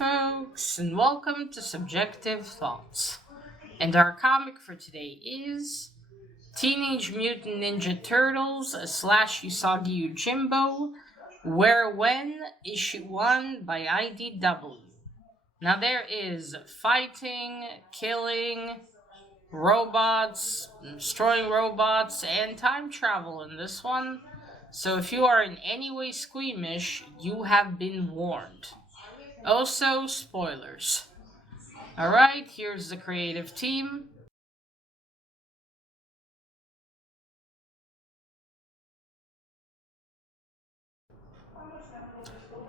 folks, and welcome to Subjective Thoughts. And our comic for today is Teenage Mutant Ninja Turtles / Usagi Yojimbo, WhereWhen, Issue 1 by IDW. Now there is fighting, killing, robots, destroying robots, and time travel in this one. So if you are in any way squeamish, you have been warned. Also, spoilers. Alright, here's the creative team.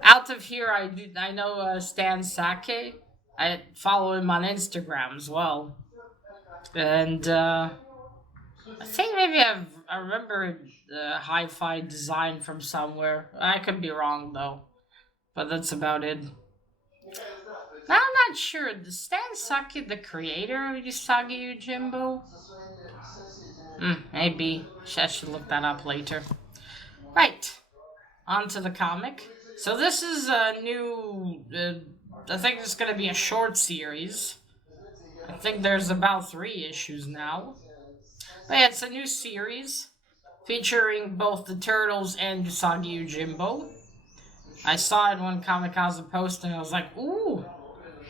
Out of here, I know Stan Sake. I follow him on Instagram as well. And I think maybe I remember the hi-fi design from somewhere. I could be wrong though, but that's about it. I'm not sure. Is Stan Sake the creator of Usagi Yojimbo? Maybe. I should look that up later. Right. On to the comic. So this is a new... I think it's going to be a short series. I think there's about 3 issues now. But yeah, it's a new series featuring both the Turtles and Usagi Yojimbo. I saw it when Kamikaze posted and I was like, ooh,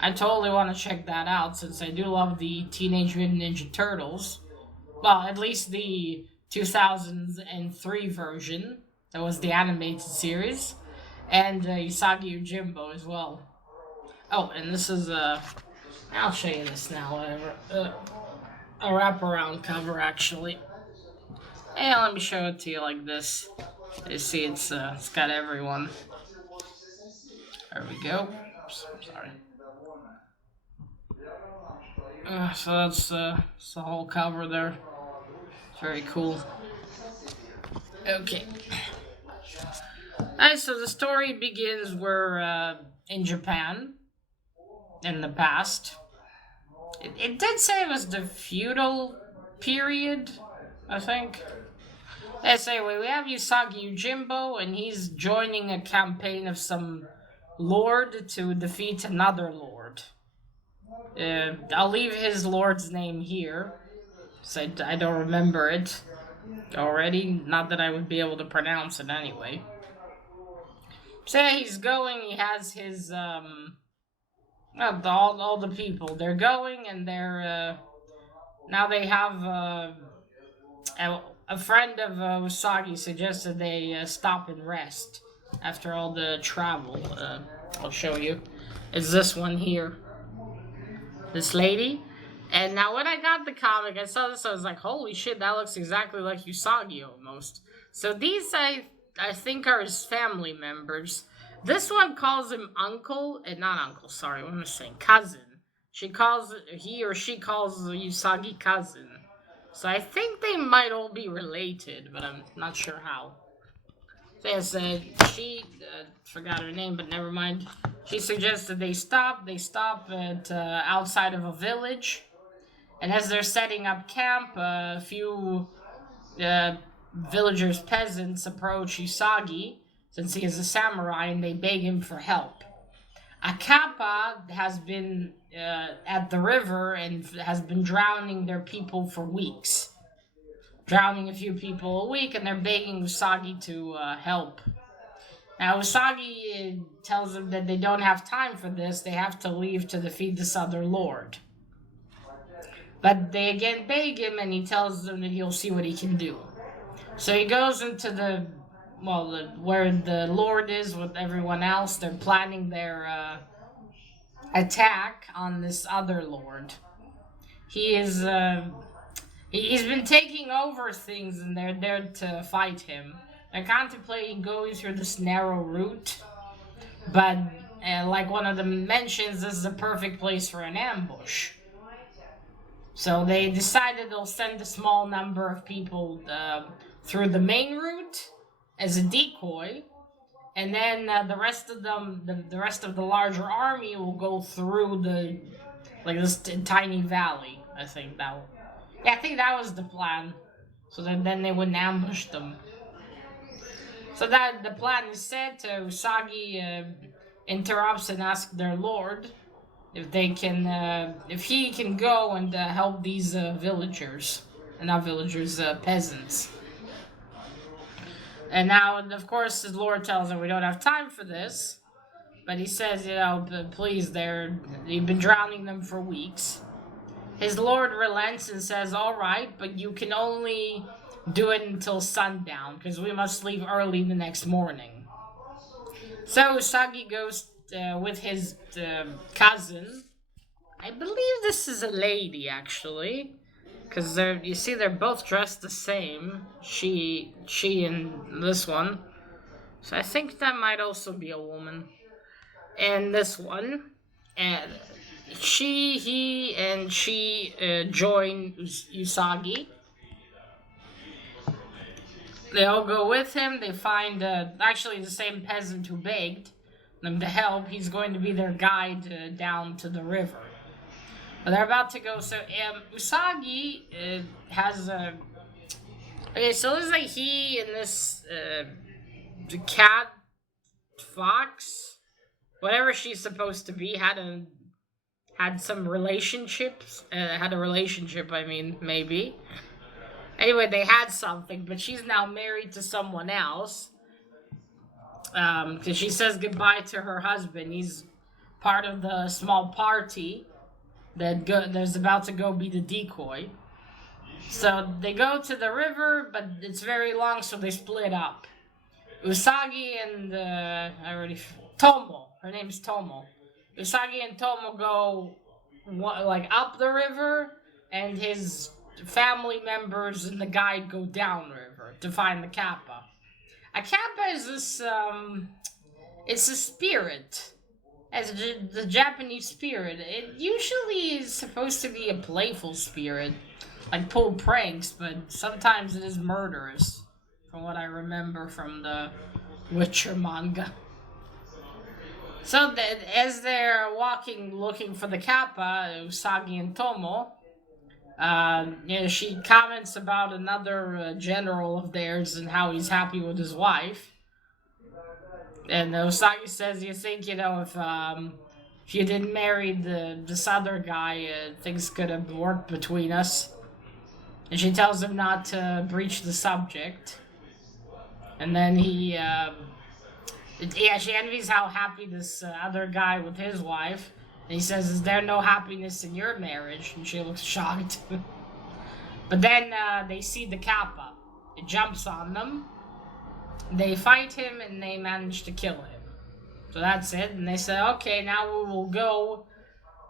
I totally want to check that out since I do love the Teenage Mutant Ninja Turtles. Well, at least the 2003 version. That was the animated series. And Usagi Yojimbo as well. Oh, and this is I'll show you this now. A wraparound cover, actually. And let me show it to you like this. You see, it's got everyone. There we go. Oops, sorry. So that's the whole cover there. It's very cool. Okay. Alright, so the story begins where in Japan, in the past. It did say it was the feudal period, I think. Yes, anyway, we have Usagi Yojimbo, and he's joining a campaign of some lord to defeat another lord. I'll leave his lord's name here, so I don't remember it already. Not that I would be able to pronounce it anyway. So yeah, he's going, he has his, all the people. They're going, and they're, now they have, a friend of Usagi suggested they stop and rest after all the travel. I'll show you. It's this one here. This lady. And now when I got the comic, I saw this, I was like, holy shit, that looks exactly like Usagi almost. So these, I think, are his family members. This one calls him uncle, and not uncle, sorry, what am I saying? Cousin. He or she calls Usagi cousin. So I think they might all be related, but I'm not sure how. So yes, she, forgot her name, but never mind. She suggested they stop at outside of a village. And as they're setting up camp, a few villagers, peasants, approach Usagi, since he is a samurai, and they beg him for help. A kappa has been at the river and has been drowning their people for weeks. Drowning a few people a week, and they're begging Usagi to help. Now, Usagi tells them that they don't have time for this. They have to leave to defeat this other lord. But they again beg him, and he tells them that he'll see what he can do. So he goes into where the lord is with everyone else. They're planning their attack on this other lord. He's been taking over things, and they're there to fight him. They're contemplating going through this narrow route, but like one of them mentions, this is a perfect place for an ambush. So they decided they'll send a small number of people through the main route as a decoy, and then the rest of the larger army will go through this tiny valley. I think that was the plan. So that then they wouldn't ambush them. So that the plan is set. Usagi interrupts and asks their lord if they can, if he can go and help these villagers, not villagers, peasants. And now, of course, his lord tells him we don't have time for this. But he says, please, you've been drowning them for weeks. His lord relents and says, all right, but you can only do it until sundown, because we must leave early the next morning. So Usagi goes with his cousin. I believe this is a lady, actually, because they're both dressed the same. She and this one. So I think that might also be a woman. And this one, and he join Usagi. They all go with him. They find actually the same peasant who begged them to help. He's going to be their guide down to the river. But they're about to go. So Usagi has a. Okay, so it's like he and this the cat fox, whatever she's supposed to be, had some relationships. Had a relationship, I mean, maybe. Anyway, they had something, but she's now married to someone else. Because she says goodbye to her husband. He's part of the small party that's about to go be the decoy. So they go to the river, but it's very long, so they split up. Usagi and Tomo. Her name's Tomo. Usagi and Tomo go up the river, and his family members and the guide go downriver to find the kappa. A kappa is this, it's a spirit. As the Japanese spirit. It usually is supposed to be a playful spirit, like pull pranks, but sometimes it is murderous, from what I remember from the Witcher manga. So as they're walking, looking for the kappa, Usagi and Tomo, she comments about another general of theirs and how he's happy with his wife. And Usagi says, you think, if you didn't marry this other guy, things could have worked between us. And she tells him not to breach the subject. And then she envies how happy this other guy with his wife. And he says, is there no happiness in your marriage? And she looks shocked. But then they see the kappa. It jumps on them. They fight him and they manage to kill him. So that's it. And they say, okay, now we will go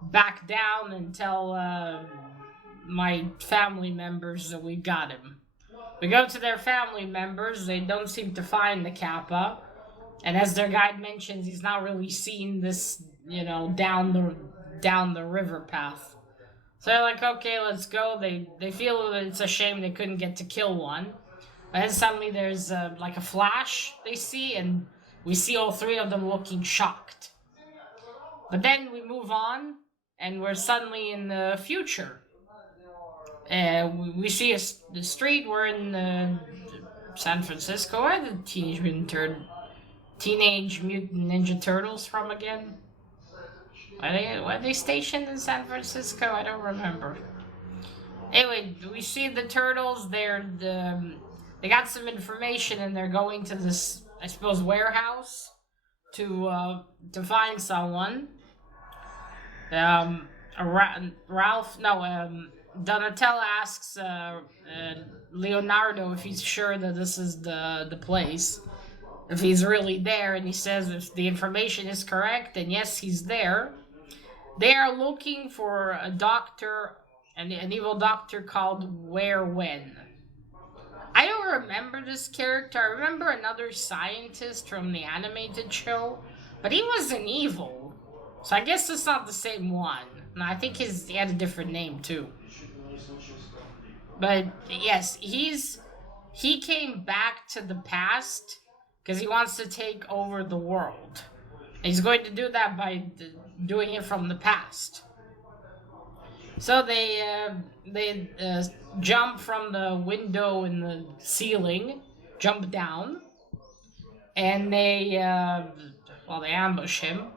back down and tell my family members that we got him. We go to their family members. They don't seem to find the kappa. And as their guide mentions, he's not really seen this, down the river path. So they're like, okay, let's go. They feel that it's a shame they couldn't get to kill one. And then suddenly there's a flash they see, and we see all three of them looking shocked. But then we move on, and we're suddenly in the future. We see the street. We're in San Francisco. Where are the Teenage Mutant Ninja Turtles from again? Were they stationed in San Francisco? I don't remember. Anyway, we see the turtles. They got some information, and they're going to this, I suppose, warehouse to find someone. Donatello asks Leonardo if he's sure that this is the place, if he's really there, and he says if the information is correct, then yes, he's there. They are looking for a doctor, an evil doctor called WhereWhen. I don't remember this character. I remember another scientist from the animated show, but he wasn't evil. So I guess it's not the same one. And I think he had a different name too. But yes, he came back to the past because he wants to take over the world. And he's going to do that by doing it from the past. So they jump from the window in the ceiling, jump down, and they Well, they ambush him.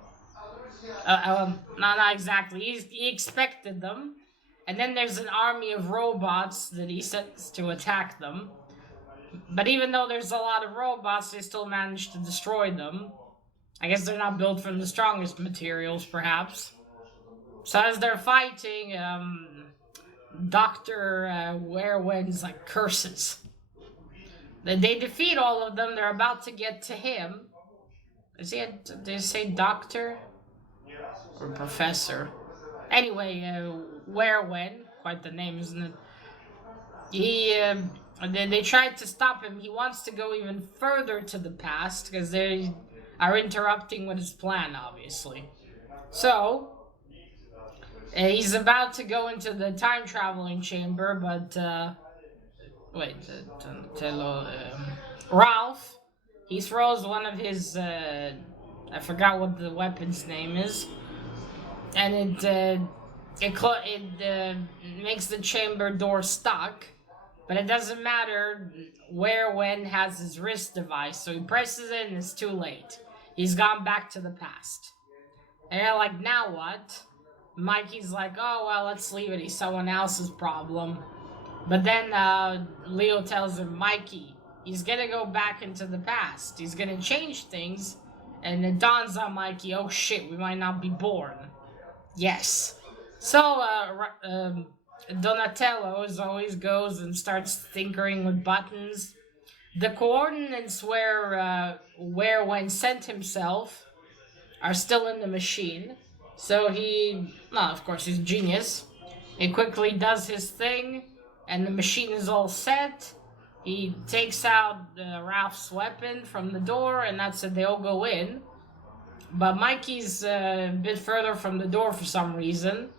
Not exactly. He expected them. And then there's an army of robots that he sends to attack them. But even though there's a lot of robots, they still manage to destroy them. I guess they're not built from the strongest materials, perhaps. So as they're fighting, Dr. WhereWhen's like curses. They defeat all of them. They're about to get to him. Did they say doctor? Or professor? Anyway, WhereWhen, quite the name, isn't it? They tried to stop him. He wants to go even further to the past because they are interrupting with his plan, obviously. So, he's about to go into the time traveling chamber, but Ralph, he throws one of his I forgot what the weapon's name is, and it makes the chamber door stuck. But it doesn't matter. WhereWhen has his wrist device, so he presses it and it's too late. He's gone back to the past. And they're like, now what? Mikey's like, oh, well, let's leave it. He's someone else's problem. But then Leo tells him, Mikey, he's gonna go back into the past. He's gonna change things. And it dawns on Mikey, oh shit, we might not be born. Yes. So, Donatello, as always, goes and starts tinkering with buttons. The coordinates where WhereWhen sent himself are still in the machine. So of course, he's a genius. He quickly does his thing, and the machine is all set. He takes out Ralph's weapon from the door, and that's it. They all go in. But Mikey's a bit further from the door for some reason.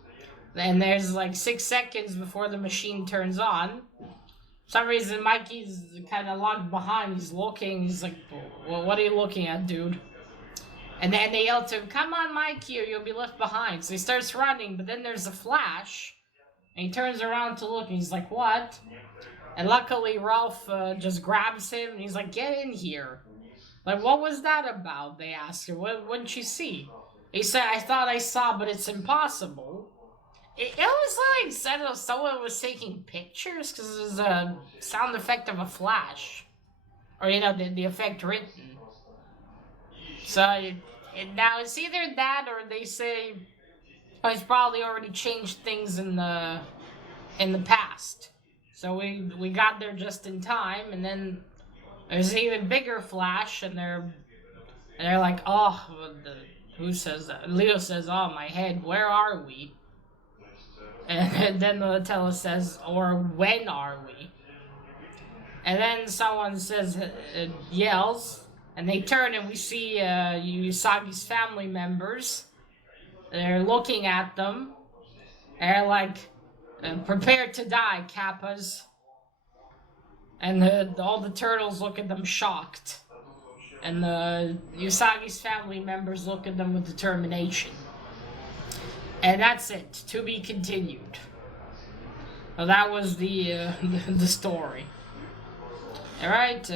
And there's like 6 seconds before the machine turns on. For some reason, Mikey's kind of locked behind. He's looking. He's like, well, what are you looking at, dude? And then they yell to him, come on, Mikey, or you'll be left behind. So he starts running, but then there's a flash. And he turns around to look, and he's like, what? And luckily, Ralph just grabs him, and he's like, get in here. Like, what was that about? They ask him. What didn't you see? He said, I thought I saw, but it's impossible. It was like, I don't know, someone was taking pictures because it was a sound effect of a flash. Or, the effect written. So, now it's either that or they say, oh, he's probably already changed things in the past. So we got there just in time, and then there's an even bigger flash, and they're like, oh, who says that? Leo says, oh, my head, where are we? And then Donatello says, or when are we? And then someone says, yells, and they turn and we see Usagi's family members. They're looking at them. They're like, prepare to die, Kappas. And all the turtles look at them shocked. And Usagi's family members look at them with determination. And that's it. To be continued. Well, that was the story. Alright,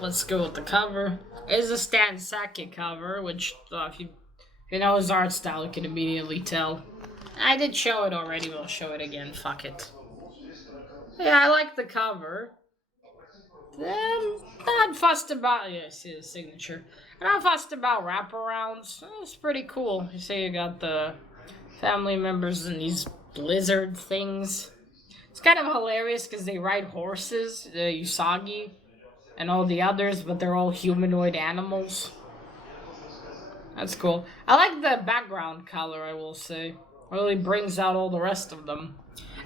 let's go with the cover. It's a Stan Sackett cover, which, if you know his art style, you can immediately tell. I did show it already, but I'll show it again. Fuck it. Yeah, I like the cover. Not fussed about... Yeah, see the signature. I'm not fussed about wraparounds. It's pretty cool. You see you got the family members and these blizzard things. It's kind of hilarious because they ride horses, Usagi and all the others, but they're all humanoid animals. That's cool. I like the background color, I will say. Really brings out all the rest of them.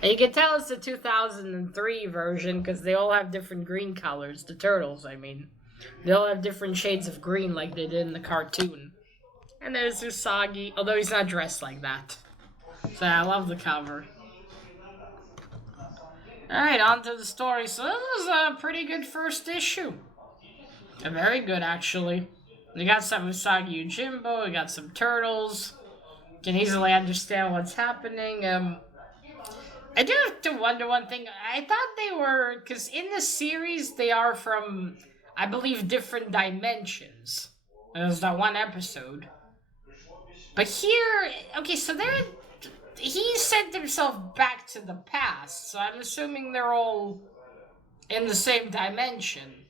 And you can tell it's the 2003 version because they all have different green colors. The turtles, I mean. They all have different shades of green like they did in the cartoon. And there's Usagi, although he's not dressed like that. So I love the cover. Alright, on to the story. So this was a pretty good first issue. Very good, actually. We got some Usagi Yojimbo, we got some turtles. Can easily understand what's happening. I do have to wonder one thing. I thought they were, because in the series they are from, I believe, different dimensions. There's that one episode. But here, okay, so he sent himself back to the past, so I'm assuming they're all in the same dimension.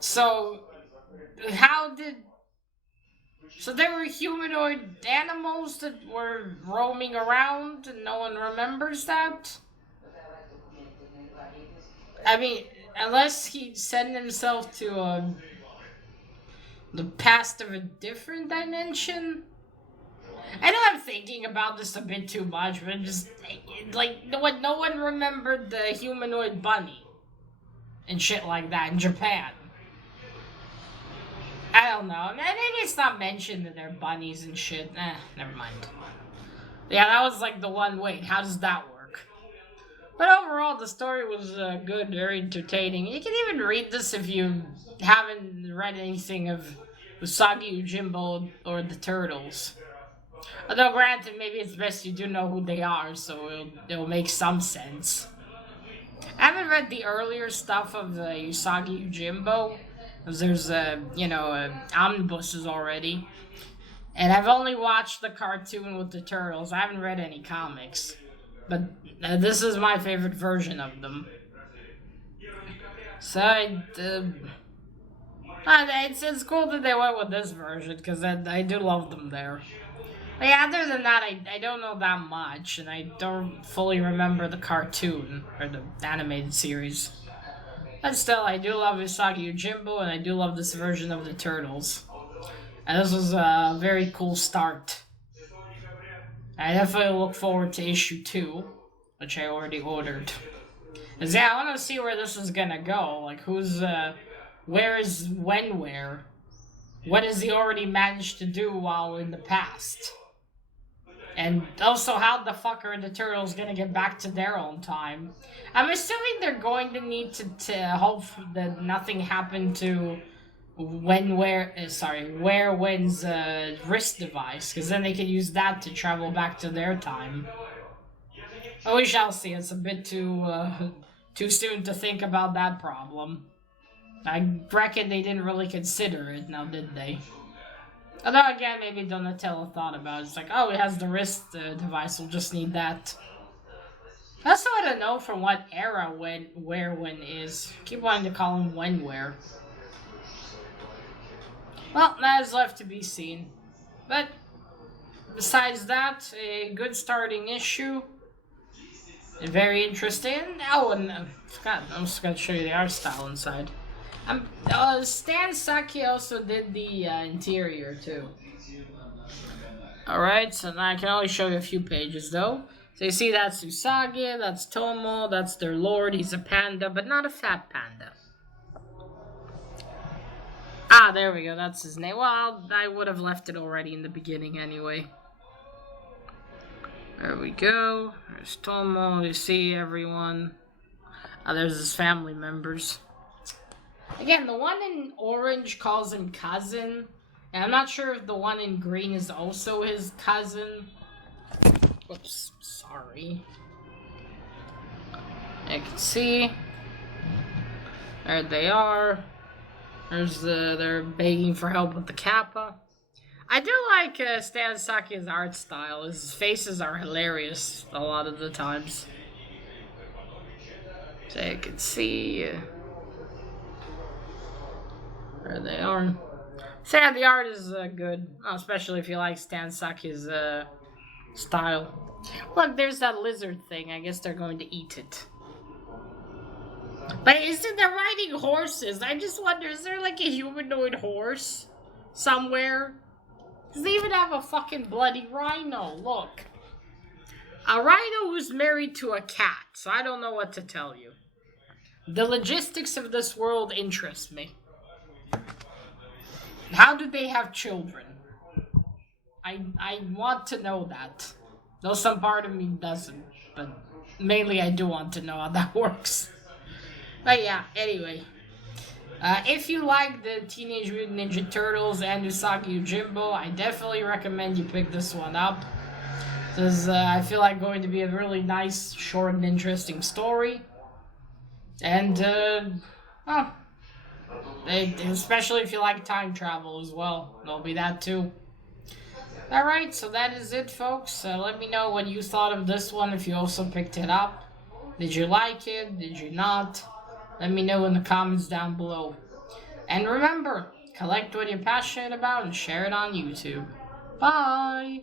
So, so there were humanoid animals that were roaming around and no one remembers that? I mean, unless he sent himself to the past of a different dimension? I know I'm thinking about this a bit too much, but just, like, no one remembered the humanoid bunny and shit like that in Japan. I don't know. Maybe it's not mentioned that they're bunnies and shit. Never mind. Yeah, that was like the one. Wait, how does that work? But overall, the story was good, very entertaining. You can even read this if you haven't read anything of Usagi, Yojimbo, or the Turtles. Although, granted, maybe it's best you do know who they are, so it'll make some sense. I haven't read the earlier stuff of the Usagi Yojimbo, because there's, omnibuses already. And I've only watched the cartoon with the Turtles. I haven't read any comics. But this is my favorite version of them. So, it's cool that they went with this version, because I do love them there. But yeah, other than that, I don't know that much, and I don't fully remember the cartoon, or the animated series. But still, I do love Usagi Yojimbo, and I do love this version of the Turtles. And this was a very cool start. I definitely look forward to issue 2, which I already ordered. Cause yeah, I want to see where this is gonna go. Like, where is WhereWhen? What has he already managed to do while in the past? And also, how the fuck are the Turtles gonna get back to their own time? I'm assuming they're going to need to hope that nothing happened to WhereWhen's wrist device, because then they could use that to travel back to their time. But we shall see. It's a bit too soon to think about that problem. I reckon they didn't really consider it, now did they? Although again, maybe Donatello thought about it. It's like, oh, it has the wrist device, we'll just need that. I also want to know from what era WhereWhen is. I keep wanting to call him WhenWhere. Well, that is left to be seen. But besides that, a good starting issue. Very interesting. Oh, and I forgot, I was going to show you the art style inside. Stan Saki also did the interior too. Alright, so now I can only show you a few pages though. So you see that's Usagi, that's Tomo, that's their lord. He's a panda, but not a fat panda. Ah, there we go, that's his name. Well, I would have left it already in the beginning anyway. There we go. There's Tomo, you see everyone. There's his family members. Again, the one in orange calls him cousin. And I'm not sure if the one in green is also his cousin. Whoops, sorry. You can see. There they are. They're begging for help with the kappa. I do like Stan Saki's art style. His faces are hilarious a lot of the times. So you can see. There they are. So yeah, the art is good, especially if you like Stan Saki's style. Look, there's that lizard thing. I guess they're going to eat it. But isn't there riding horses? I just wonder, is there like a humanoid horse somewhere? Does they even have a fucking bloody rhino? Look. A rhino who's married to a cat, so I don't know what to tell you. The logistics of this world interest me. How do they have children? I want to know that. Though some part of me doesn't. But mainly I do want to know how that works. But yeah, anyway. If you like the Teenage Mutant Ninja Turtles and Usagi Yojimbo, I definitely recommend you pick this one up. Because I feel like going to be a really nice, short, and interesting story. And, Especially if you like time travel as well. There'll be that too. Alright, so that is it, folks. Let me know what you thought of this one, if you also picked it up. Did you like it? Did you not? Let me know in the comments down below. And remember, collect what you're passionate about and share it on YouTube. Bye!